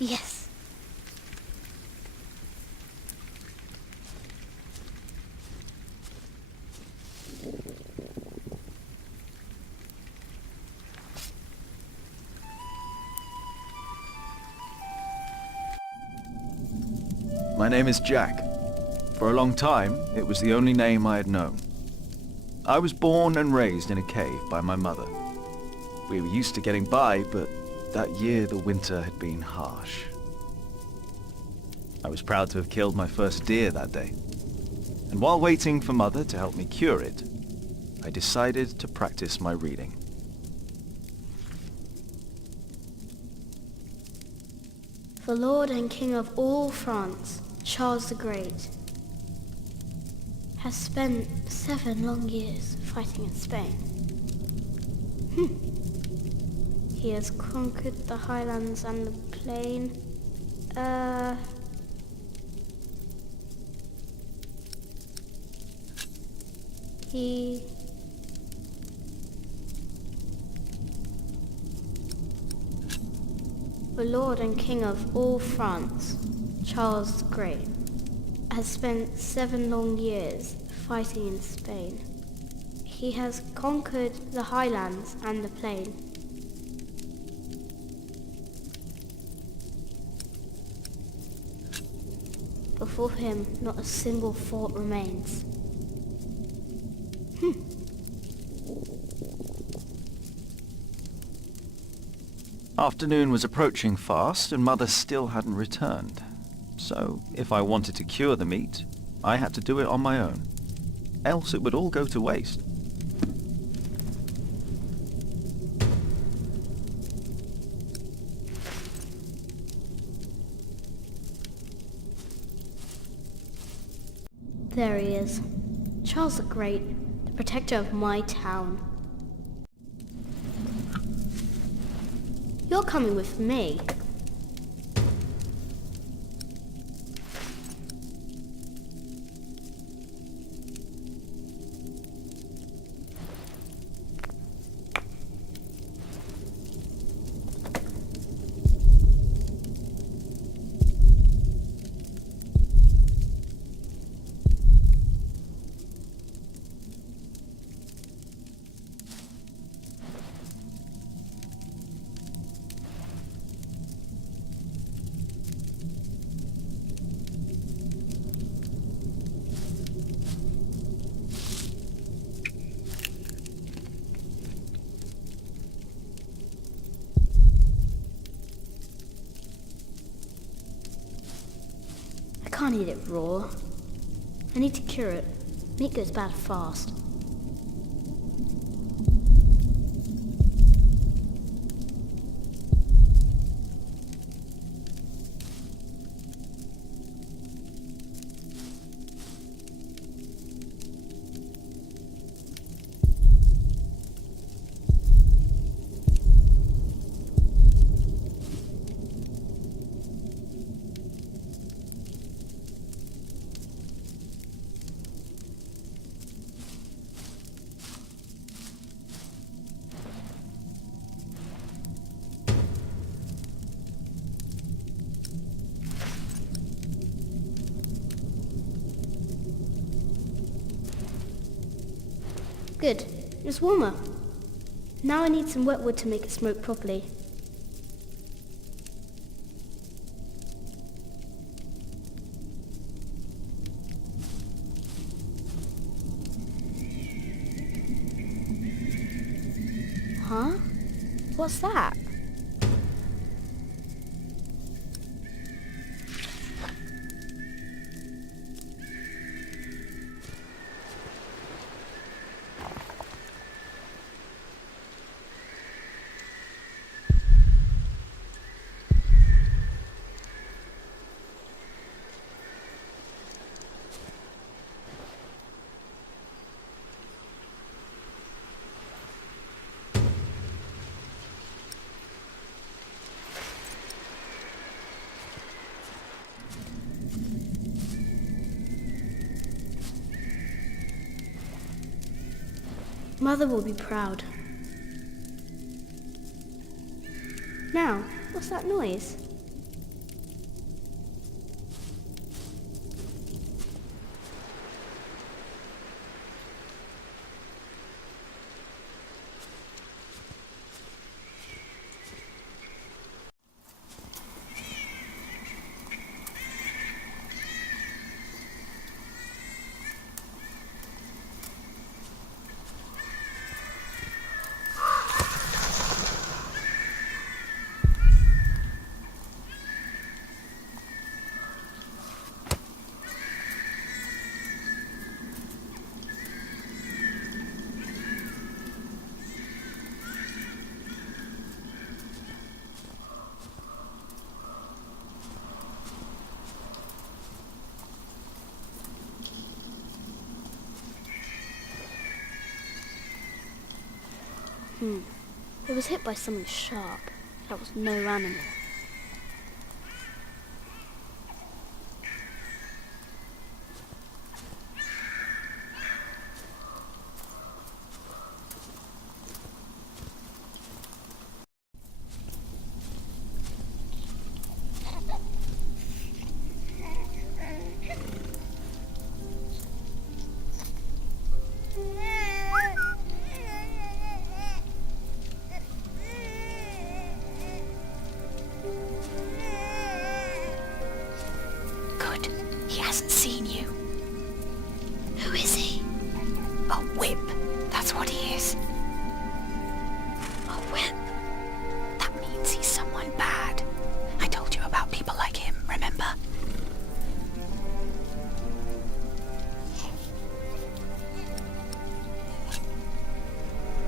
Yes. My name is Jack. For a long time, it was the only name I had known. I was born and raised in a cave by my mother. We were used to getting by, but that year the winter had been harsh. I was proud to have killed my first deer that day. And while waiting for Mother to help me cure it, I decided to practice my reading. The Lord and King of all France, Charles the Great, has spent 7 long years fighting in Spain. He has conquered the highlands and the plain. The Lord and King of all France, Charles the Great, has spent 7 long years fighting in Spain. He has conquered the highlands and the plain. Before him, not a single fort remains. Afternoon was approaching fast, and Mother still hadn't returned. So, if I wanted to cure the meat, I had to do it on my own. Else it would all go to waste. There he is. Charles the Great, the protector of my town. You're coming with me. I can't eat it raw. I need to cure it. Meat goes bad fast. Good. It's warmer. Now I need some wet wood to make it smoke properly. Huh? What's that? Mother will be proud. Now, what's that noise? It was hit by something sharp. That was no animal. Good. He hasn't seen you. Who is he? A whip. That's what he is. A whip? That means he's someone bad. I told you about people like him, remember?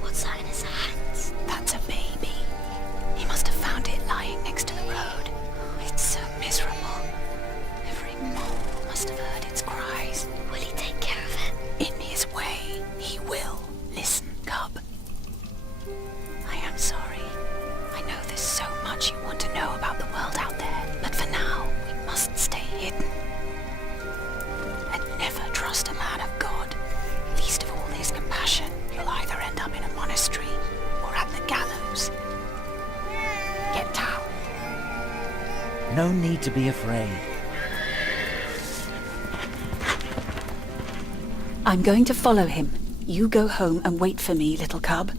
What's that in his hands? That's a baby. He must have found it lying next to the road. It's so miserable. Every mole must have heard its cries. Will he take care of it? In his way, he will. Listen, cub. I am sorry. I know there's so much you want to know about the world out there, but for now, we must stay hidden. And never trust a man of God. Least of all his compassion, you'll either end up in a monastery or at the gallows. Get down. No need to be afraid. I'm going to follow him. You go home and wait for me, little cub.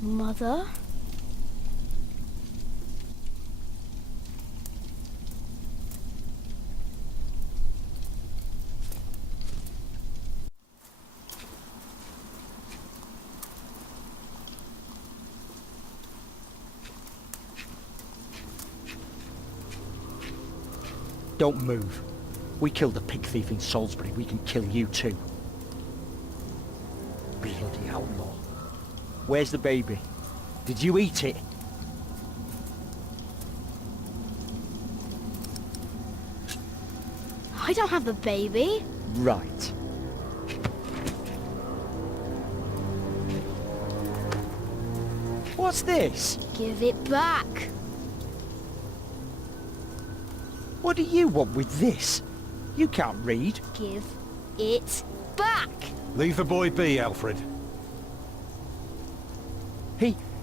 Mother? Don't move. We killed a pig thief in Salisbury. We can kill you too. Bloody outlaw. Where's the baby? Did you eat it? I don't have the baby. Right. What's this? Give it back. What do you want with this? You can't read. Give it back. Leave the boy be, Alfred.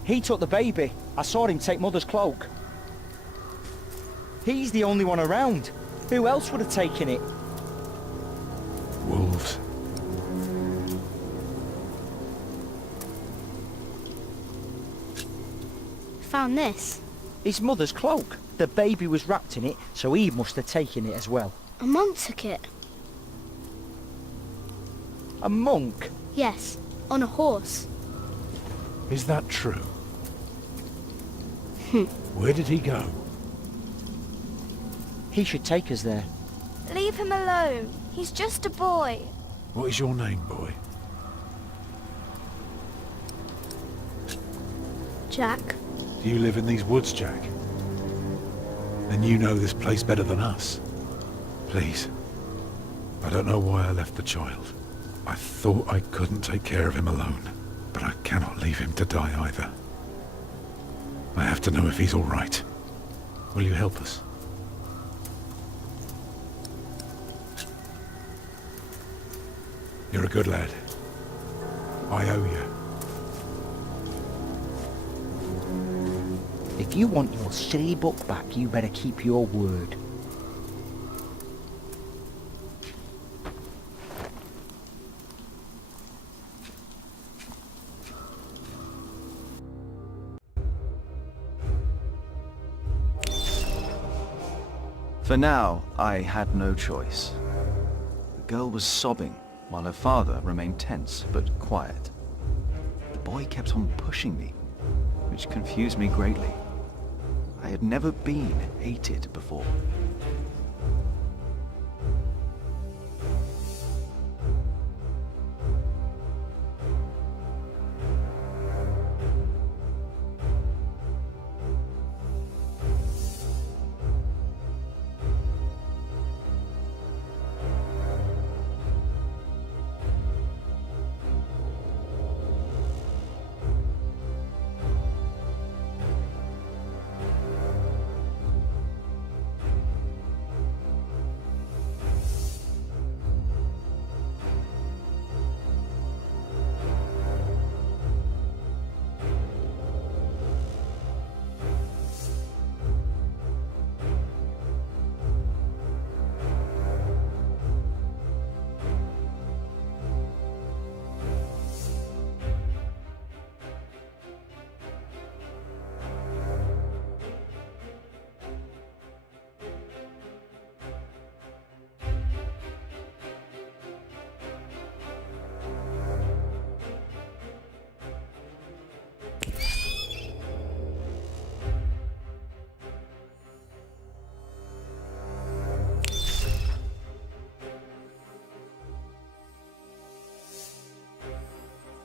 He took the baby. I saw him take Mother's cloak. He's the only one around. Who else would have taken it? Wolves. Found this. His mother's cloak. The baby was wrapped in it, so he must have taken it as well. A monk took it. A monk? Yes, on a horse. Is that true? Where did he go? He should take us there. Leave him alone. He's just a boy. What is your name, boy? Jack. Do you live in these woods, Jack? Then you know this place better than us. Please. I don't know why I left the child. I thought I couldn't take care of him alone, but I cannot leave him to die either. I have to know if he's all right. Will you help us? You're a good lad. I owe you. If you want your silly book back, you better keep your word. For now, I had no choice. The girl was sobbing, while her father remained tense but quiet. The boy kept on pushing me, which confused me greatly. I had never been hated before.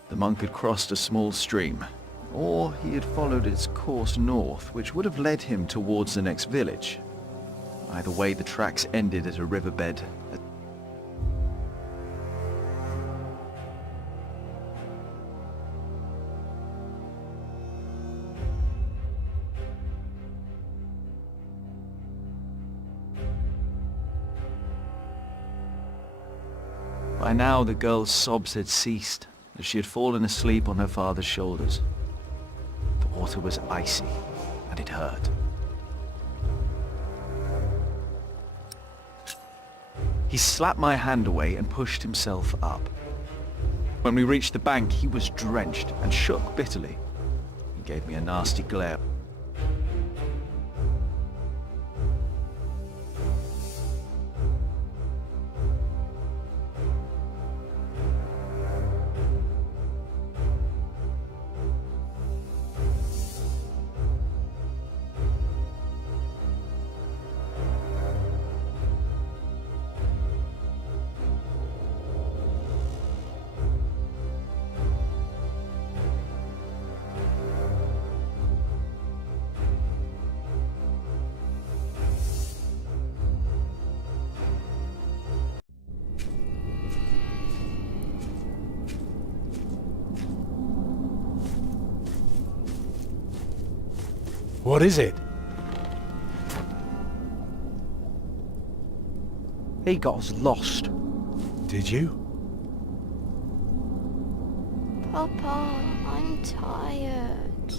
The monk had crossed a small stream, or he had followed its course north, which would have led him towards the next village. Either way, the tracks ended at a riverbed. By now, the girl's sobs had ceased, as she had fallen asleep on her father's shoulders. The water was icy, and it hurt. He slapped my hand away and pushed himself up. When we reached the bank, he was drenched and shook bitterly. He gave me a nasty glare. What is it? He got us lost. Did you? Papa, I'm tired.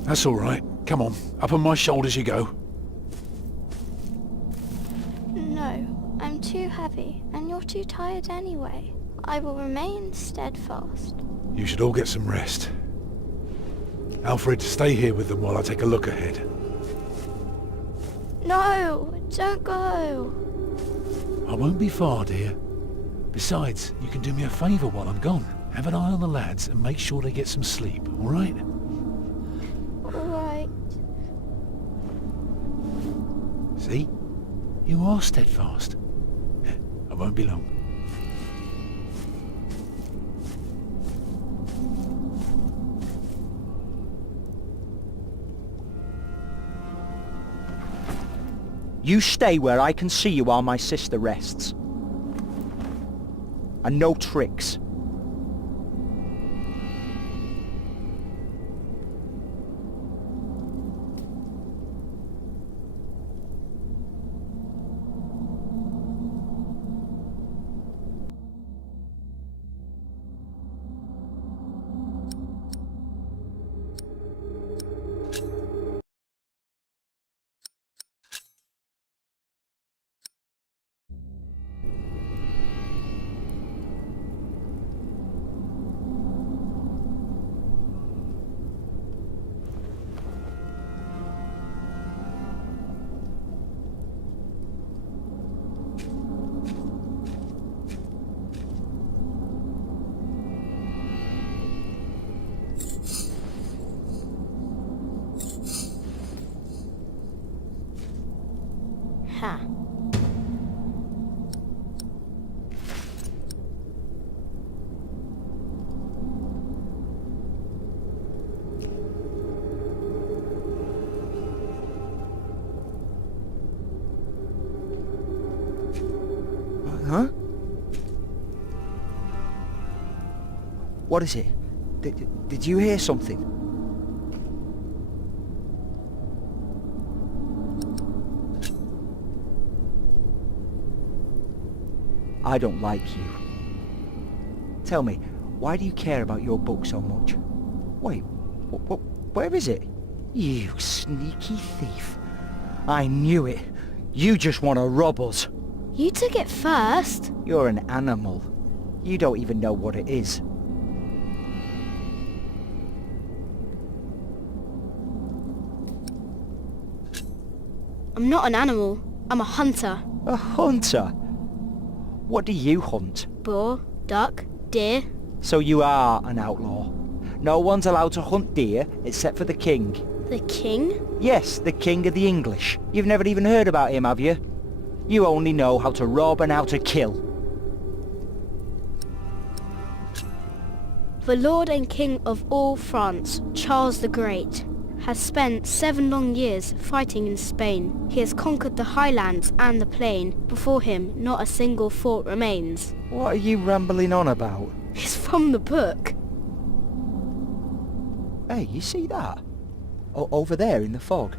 That's all right. Come on, up on my shoulders you go. No, I'm too heavy, and you're too tired anyway. I will remain steadfast. You should all get some rest. Alfred, stay here with them while I take a look ahead. No, don't go. I won't be far, dear. Besides, you can do me a favour while I'm gone. Have an eye on the lads and make sure they get some sleep, all right? All right. See? You are steadfast. Yeah, I won't be long. You stay where I can see you while my sister rests. And no tricks. Ha. Huh? What is it? Did you hear something? I don't like you. Tell me, why do you care about your book so much? Wait, where is it? You sneaky thief. I knew it. You just want to rob us. You took it first. You're an animal. You don't even know what it is. I'm not an animal. I'm a hunter. A hunter? What do you hunt? Boar, duck, deer. So you are an outlaw. No one's allowed to hunt deer except for the king. The king? Yes, the king of the English. You've never even heard about him, have you? You only know how to rob and how to kill. The Lord and King of all France, Charles the Great, has spent 7 long years fighting in Spain. He has conquered the highlands and the plain. Before him, not a single fort remains. What are you rambling on about? It's from the book. Hey, you see that? Over there in the fog.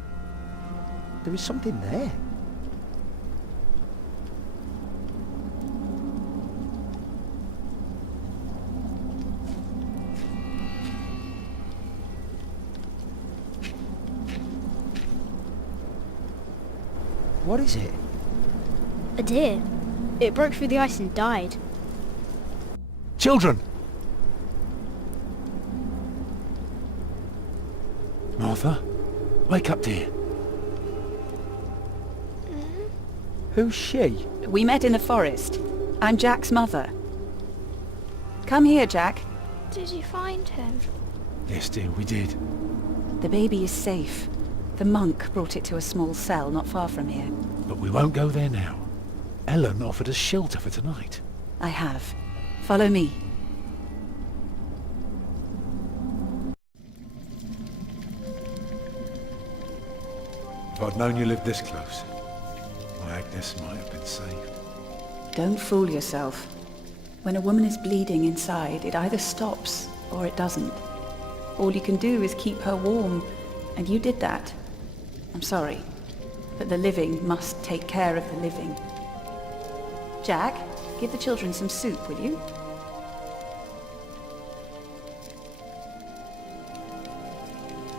There is something there. What is it? A deer. It broke through the ice and died. Children! Martha, wake up, dear. Who's she? We met in the forest. I'm Jack's mother. Come here, Jack. Did you find him? Yes, dear, we did. The baby is safe. The monk brought it to a small cell not far from here. But we won't go there now. Ellen offered us shelter for tonight. I have. Follow me. If I'd known you lived this close, my Agnes might have been saved. Don't fool yourself. When a woman is bleeding inside, it either stops or it doesn't. All you can do is keep her warm, and you did that. I'm sorry, but the living must take care of the living. Jack, give the children some soup, will you?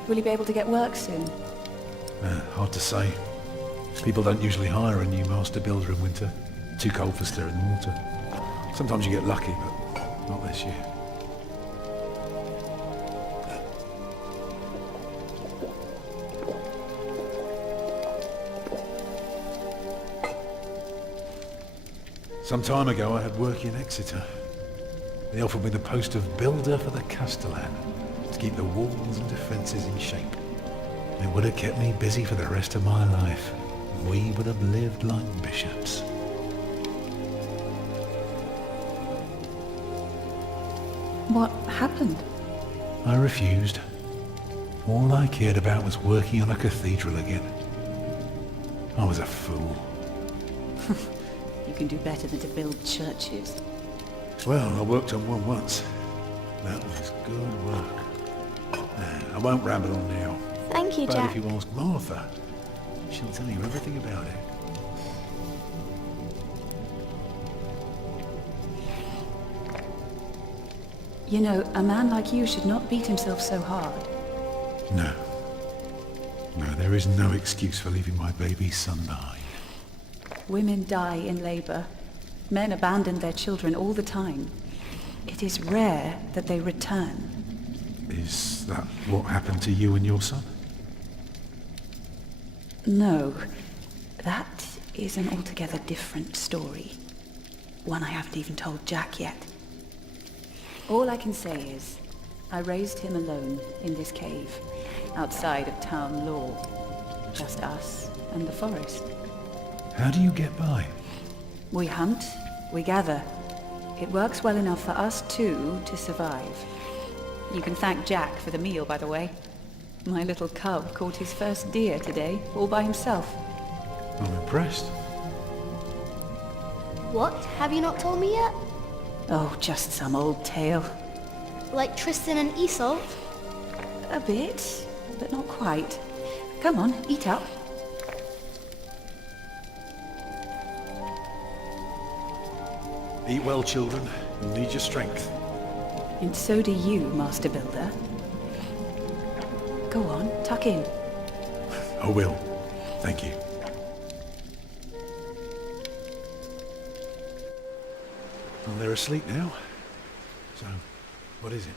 Will you be able to get work soon? Hard to say. People don't usually hire a new master builder in winter. Too cold for stirring the water. Sometimes you get lucky, but not this year. Some time ago I had work in Exeter. They offered me the post of builder for the Castellan, to keep the walls and defences in shape. It would have kept me busy for the rest of my life. We would have lived like bishops. What happened? I refused. All I cared about was working on a cathedral again. I was a fool. You can do better than to build churches. Well, I worked on one once. That was good work. I won't ramble on now. Thank you, But Jack. if you ask Martha, she'll tell you everything about it. You know, a man like you should not beat himself so hard. No. No, there is no excuse for leaving my baby's son behind. Women die in labor. Men abandon their children all the time. It is rare that they return. Is that what happened to you and your son? No, that is an altogether different story. One I haven't even told Jack yet. All I can say is, I raised him alone in this cave, outside of town law. Just us and the forest. How do you get by? We hunt, we gather. It works well enough for us two to survive. You can thank Jack for the meal, by the way. My little cub caught his first deer today, all by himself. I'm impressed. What? Have you not told me yet? Oh, just some old tale. Like Tristan and Isolde? A bit, but not quite. Come on, eat up. Eat well, children. You'll need your strength. And so do you, Master Builder. Go on, tuck in. I will. Thank you. Well, they're asleep now. So, what is it?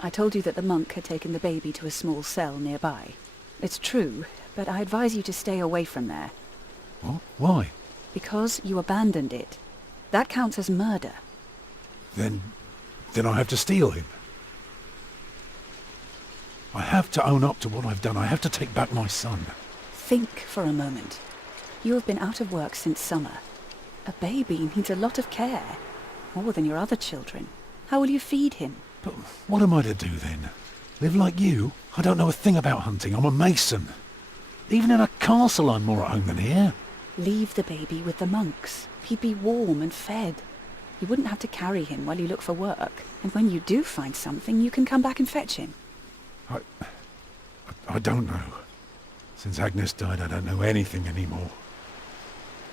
I told you that the monk had taken the baby to a small cell nearby. It's true, but I advise you to stay away from there. What? Why? Because you abandoned it. That counts as murder. Then I have to steal him. I have to own up to what I've done. I have to take back my son. Think for a moment. You have been out of work since summer. A baby needs a lot of care. More than your other children. How will you feed him? But what am I to do then? Live like you? I don't know a thing about hunting. I'm a mason. Even in a castle I'm more at home than here. Leave the baby with the monks. He'd be warm and fed. You wouldn't have to carry him while you look for work. And when you do find something, you can come back and fetch him. I don't know. Since Agnes died, I don't know anything anymore.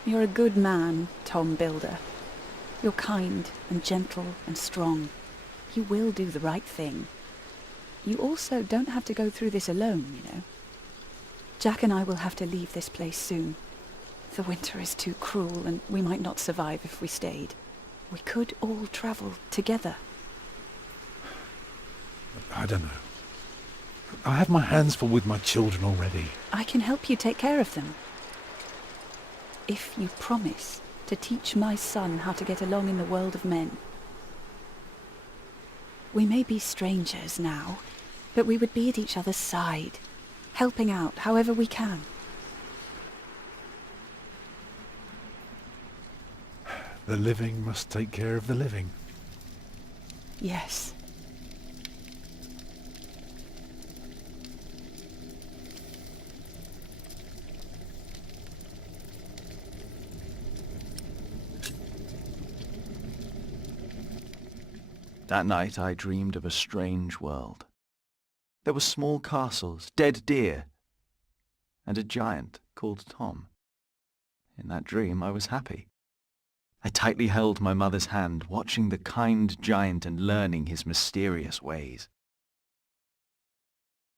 You're a good man, Tom Builder. You're kind and gentle and strong. You will do the right thing. You also don't have to go through this alone, you know. Jack and I will have to leave this place soon. The winter is too cruel, and we might not survive if we stayed. We could all travel together. I don't know. I have my hands full with my children already. I can help you take care of them. If you promise to teach my son how to get along in the world of men. We may be strangers now, but we would be at each other's side, helping out however we can. The living must take care of the living. Yes. That night I dreamed of a strange world. There were small castles, dead deer, and a giant called Tom. In that dream I was happy. I tightly held my mother's hand, watching the kind giant and learning his mysterious ways.